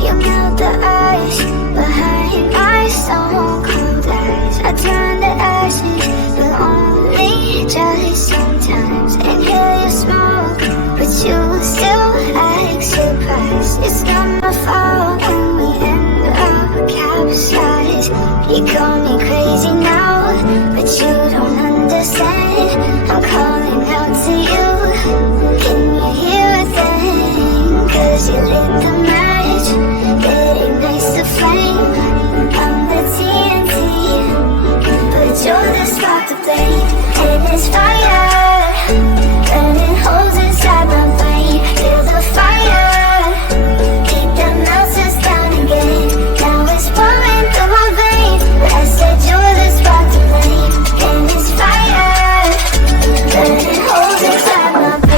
You melt the ice behind my stone cold eyes. I turn to ashes, but only just sometimes. Inhale your smoke, but you still act surprised. It's not my fault when we end up capsized. You call me crazy now, but you don't understand. I'm calling out to you. Can you hear a thing? 'Cause you lit the match, it ignites the flame. I'm the TNT, but you're the spark to blame. And it's fire, burning holes inside my brain. Feel the fire, keep the melters down again. Now it's pouring through my veins, but I said you're the spark to blame. And it's fire, burning holes inside my brain.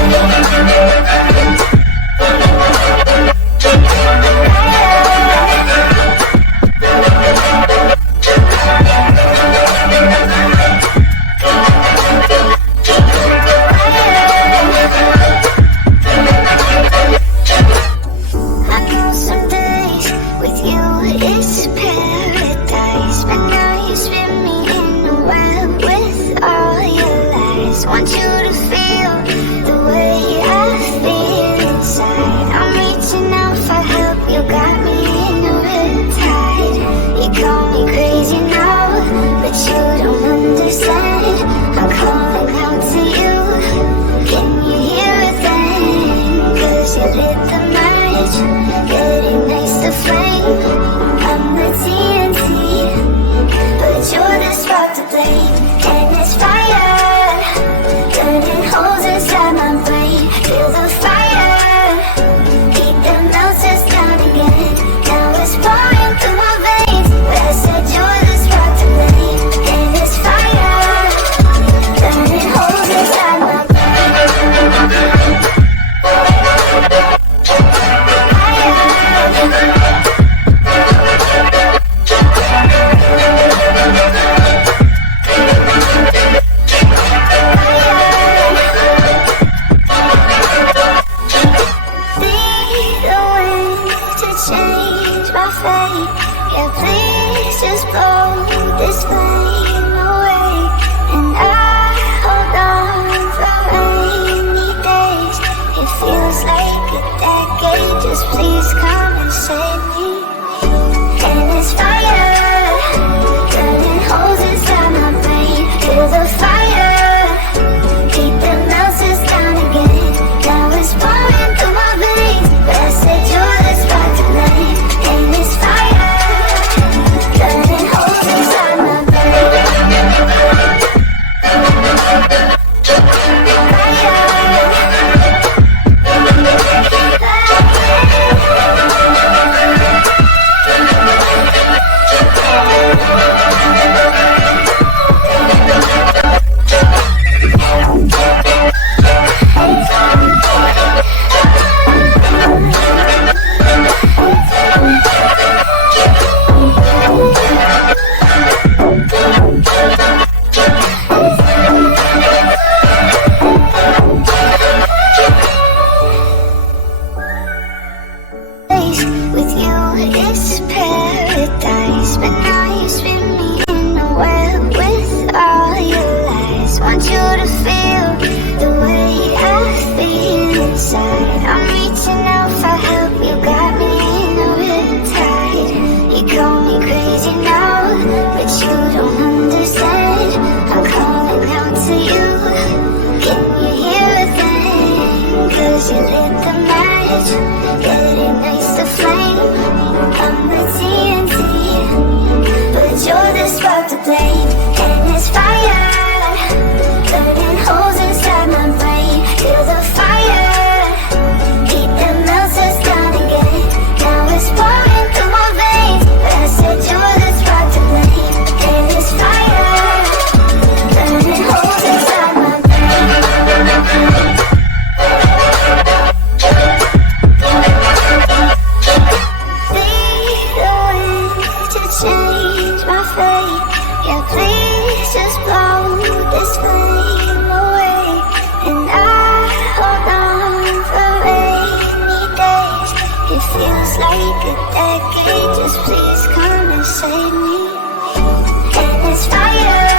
I know some days with you it's paradise, but now you spin me in a web with all your lies. Want you to feel the way I feel inside. I'm reaching out for help, you got me in a riptide. You call me crazy now, but you don't understand. I'm calling out to you. Can you hear a thing? 'Cause you lit the match, it ignites the flame. I'm the TNT, but you're the spark to blame. And it's fire, burning holes inside my brain. Feel the fire, keep the melters down again. Now it's pouring through my veins, but I said you're the spark to blame. And it's fire, burning holes inside my brain. Be the wind to change my fate. Yeah, please just blow this flame away. And I hold on for rainy days. It feels like a decade. Just please come and save me. And it's fire, burning holes inside my brain. Feel the fire, keep the melters down again. Now it's pouring through my veins, but I said you're the spark to blame. And it's fire, burning holes inside my brain. With you it's paradise, but now you spin me in a web with all your lies. Want you to feel the way I feel inside. I'm reaching out for help, you got me in a riptide. You call me crazy now, but you don't understand. I'm calling out to you. Can you hear a thing? 'Cause you lit the match, it ignites the flame. I'm the TNT, but you're the spark to blame. And it's fire, burning holes It feels like a decade. Just please come and save me. And it's fire.